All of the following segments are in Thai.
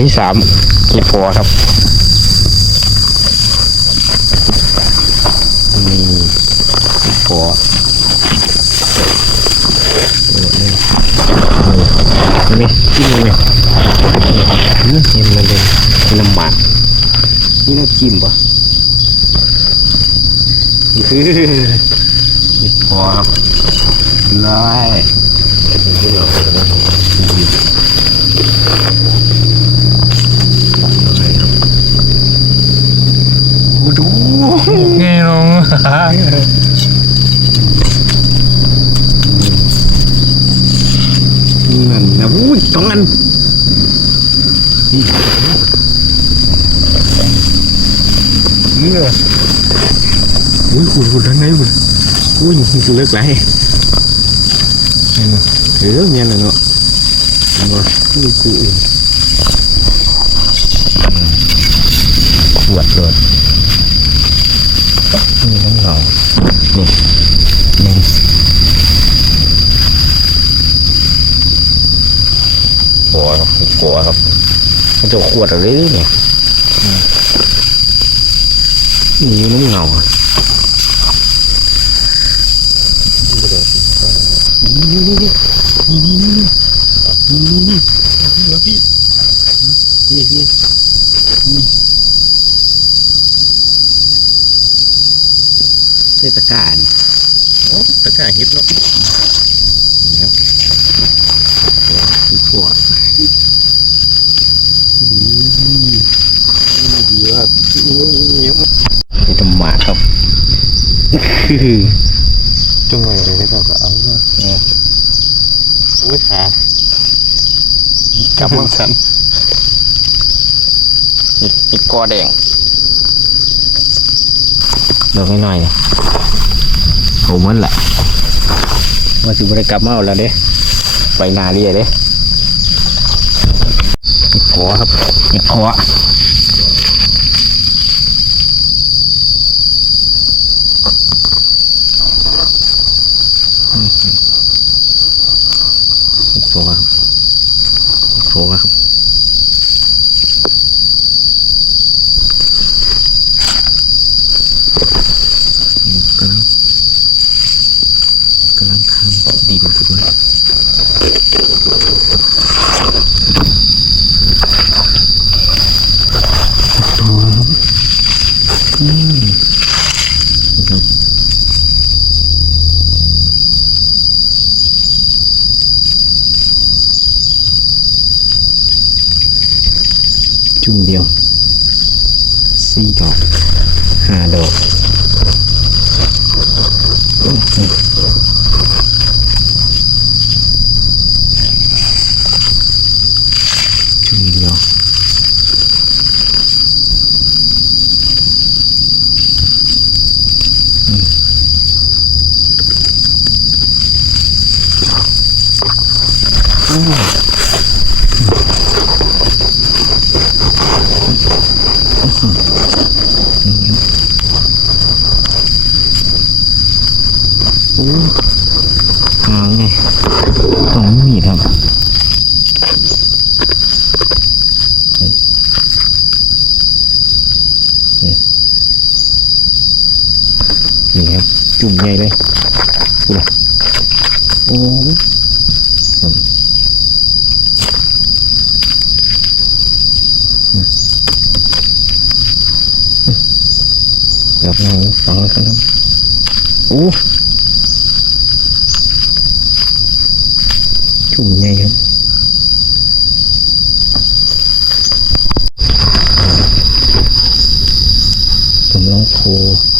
ที่สามเก็บหัวครับนี่หัวเมสซี่เลยเห็นเลยเป็นลำบากนี่น่าจิ้มปะนี่พอครับได้ ไงลงนั่นนะอุ้ยสองอันนี่เนื้ออุ้ยขุดขุดทั้งไหนขุดอุ้ยเลิกไรเออเมียนเลยเนาะมาอุ้ยกูเองขวดเลยนี่น้ำเหงานี่นี่กัวครับกัวครับมัน จะขวดอะไรเนี่ยนี่อยู่น้ำเงานี่นี่นี่นี่นี่นี่นี่นี่นี่นี่พี่นี่นี่นี่เทศกาลโอ้ตะกร้าฮิตเนาะ นี่ครับคือขวดนี่ดีว่านี่ธรรมะครับ คือ จังหวะอะไรได้ก็เอาเนาะโอ้ยขากับมันสันอีกกอแดงเดินหน่อยๆเนี่ยผมมันแหละว่าสิบริกลับมาเอาแล้วเด้ไปนาเรียเด้อีกขอครับอีกขออีกขอครับอีก ขอครับ chung điều si đỏ hà đỏ chung điều Oh. นี่ครับ จุ่มใหญ่เลยดูนะโอ้ครับแบบนั้นฟังแล้วกันครับโอ้จุ่มใหญ่ครับกำลังโคอี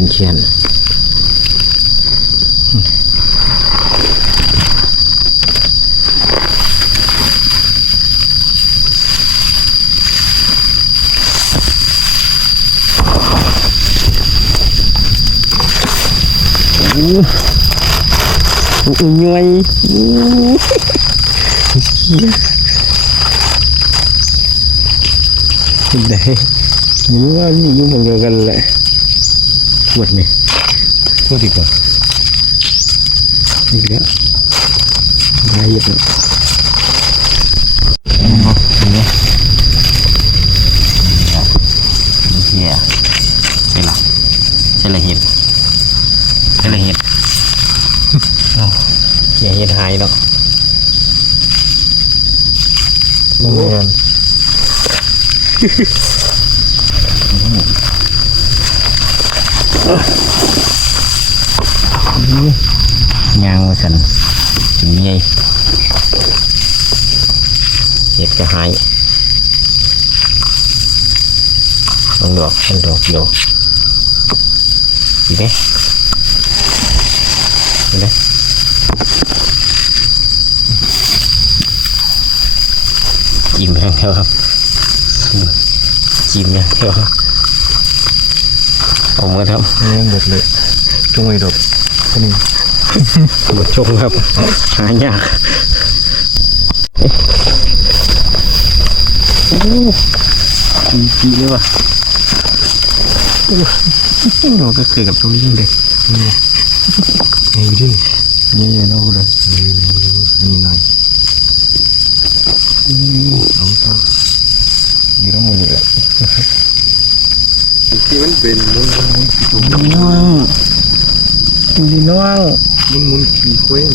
ขียนเขียนอู้อู้ย่อยอู้เหี้ยได้ไม่รู้ว่านี่อยู่เหมือนกันแหละ ปวดนี่พูดดีกว่านี่แล้วมาเย็บเลยนี่นี่เฮียใช่หรอใช่ละเห็ดใช่ละเห็ดเฮียเห็ดหายเนาะเงิ ยางมาสันถึงไงเห็ดก็หายลองดอกมันดอกเดียวดีไหมดีไหมจิ้มอย่างเดียวครับจิ้มอย่างเดียวครับ เอามือครับเงินหมดเลยจงไว้ดอกแค่นี้หมดชงครับ หายากโอ้ดีจีเลยว่ะโอ้เราก็คือกับตรงนี้เลยไงดินี่ยเราเลยนี่หน่อยเอาต้องอยู่ทั้งหมดนี่แหละ ที่มันเป็นมุนมุนขี้ตุ่มดีน้องดีน้องมุนมุนขี้คว้ง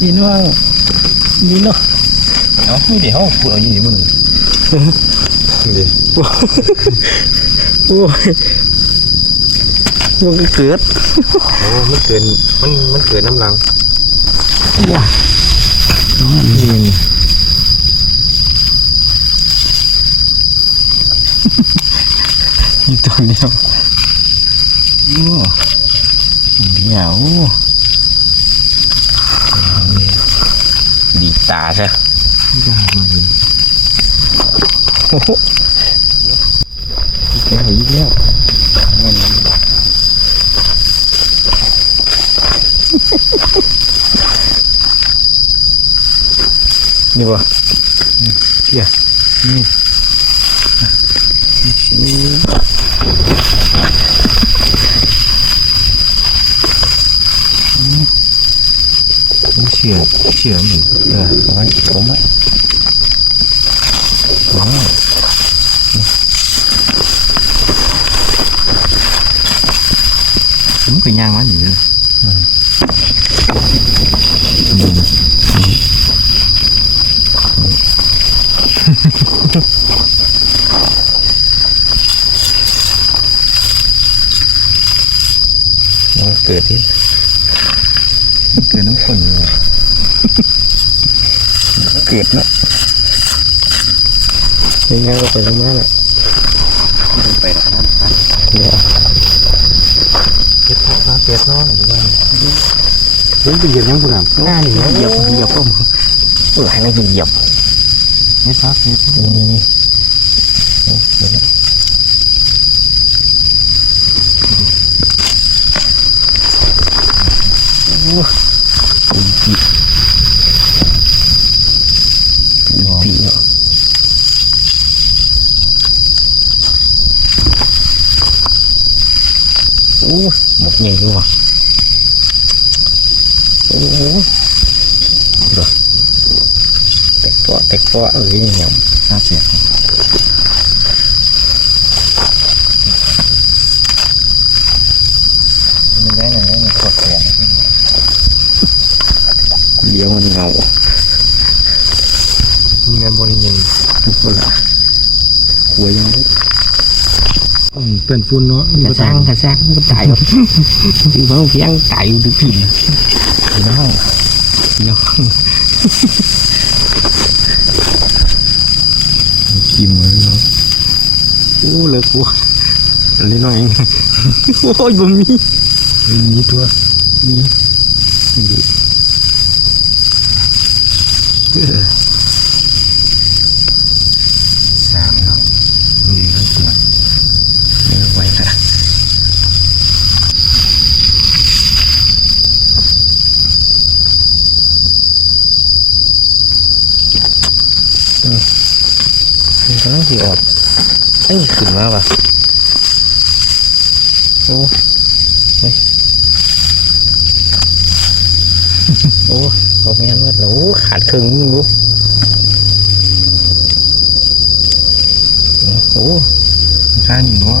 ดีน้องดีน้องเอาไม่เดี๋ยวเขาพูดเอาอย่างนี้มึงเดี๋ยวโอ้ยมันเกิดโอ้มันเกินมันมันเกินน้ำลังว้านี่ อีกตัวเดียวโอ้เดียวดีตาใช่ยากเลยโอ้โหอีกแล้วอีกแล้วมันนี่วะเชี่ยนี่ เชื่อเชื่อหนึ่งเออเอาไว้ผมไว้อ๋อ มันก็ย่างมันอยู่เลย มันเกิดที่ เกินน้ำข้นเลย เกิดเนาะยังไงก็ไปทำงานแหละไม่ไปหรอกนั่นนะเดี๋ยวเก็บผ้าผ้าเก็บน้องหรือว่าเฮ้ยเป็นเหยียบยังคุณอะหน้านี่เหยียบเหยียบก็มึงเออให้มันเหยียบเก็บผ้าเก็บนี่นี่นี่โอ้เดี๋ยวนะโอ้ยปีปีเนาะ โอ้หมกใหญ่ด้วยว่ะโอ้โหเดี๋ยวแตกตัวแตกตัวเอ้ยยำผ้าเสียบมันไเสียบเลี้ยวมันเงามีแมนบอลยังคนละหัวยังไม่เป็นฝุ่นเนาะกระซังกระซังมันก็ตายหรอกถึงเขาเพียงตายอยู่ทุกทีนะพี่น้องพี่น้องกิมเลยเนาะโอ้เลิกวัวเล่นน้อยเองโอ้ยบ่มีมีตัวมีดี สิออกไอ้ขึ้นมาปะโอ้ไฮ้โอ้เขาแม่นว่าหนูขาดครึ่งมึงรู้โอ้ข้างอยู่เนาะ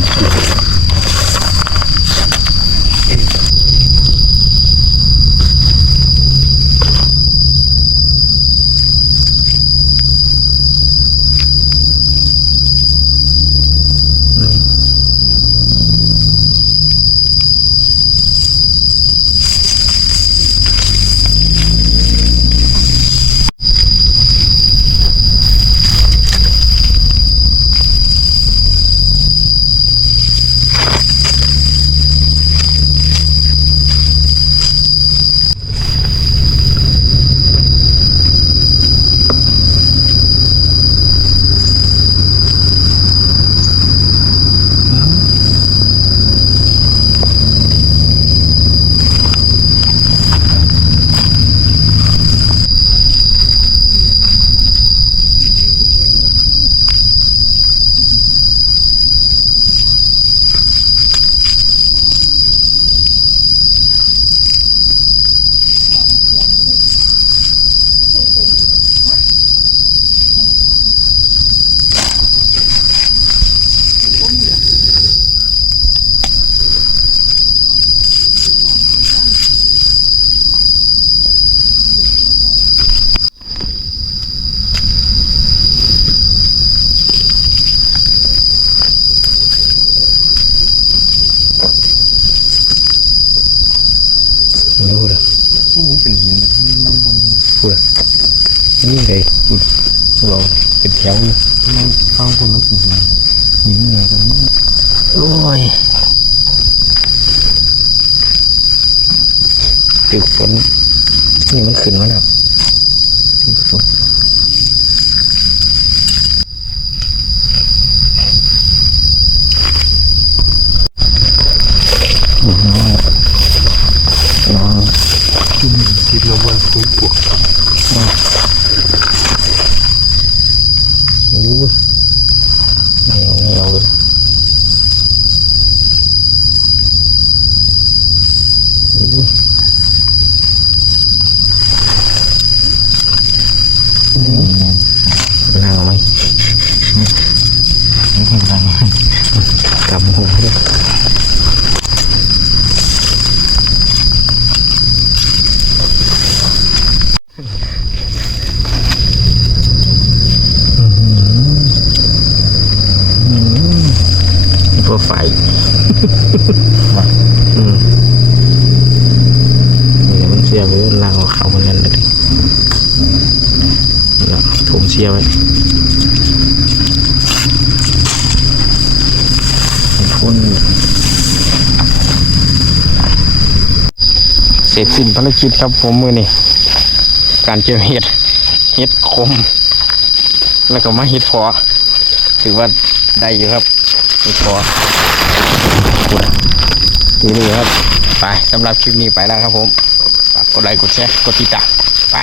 เป็นแถวอยู่มันข้างคนนึกเป็นหินเหินเลยกันมากโอ้ยตึกฝนนี่มันขึ้นมาแล้วตึกฝนน้องน้อง จุ่มสิบละวันคุ้มปวก โอ้ยไม่เอาไม่เอาเลยโอ้ยล้างเอาไหม ไม่เป็นไร กำหัวเลยเพื่อไฟ อืมนี่มันเสียไว้ล่างเอาเขามันนั่นเลยเนาะถมเสียไว้พ่นเสร็จสิ้นภารกิจครับผมมือนี่การเจอเห็ดเห็ดคม แล้วก็มาเห็ดพอถือว่าได้อยู่ครับเห็ดพอ นี่นี่ครับ ไปสำหรับคลิปนี้ไปแล้วครับผม ฝากกดไลค์กดแชร์กดติดตามไป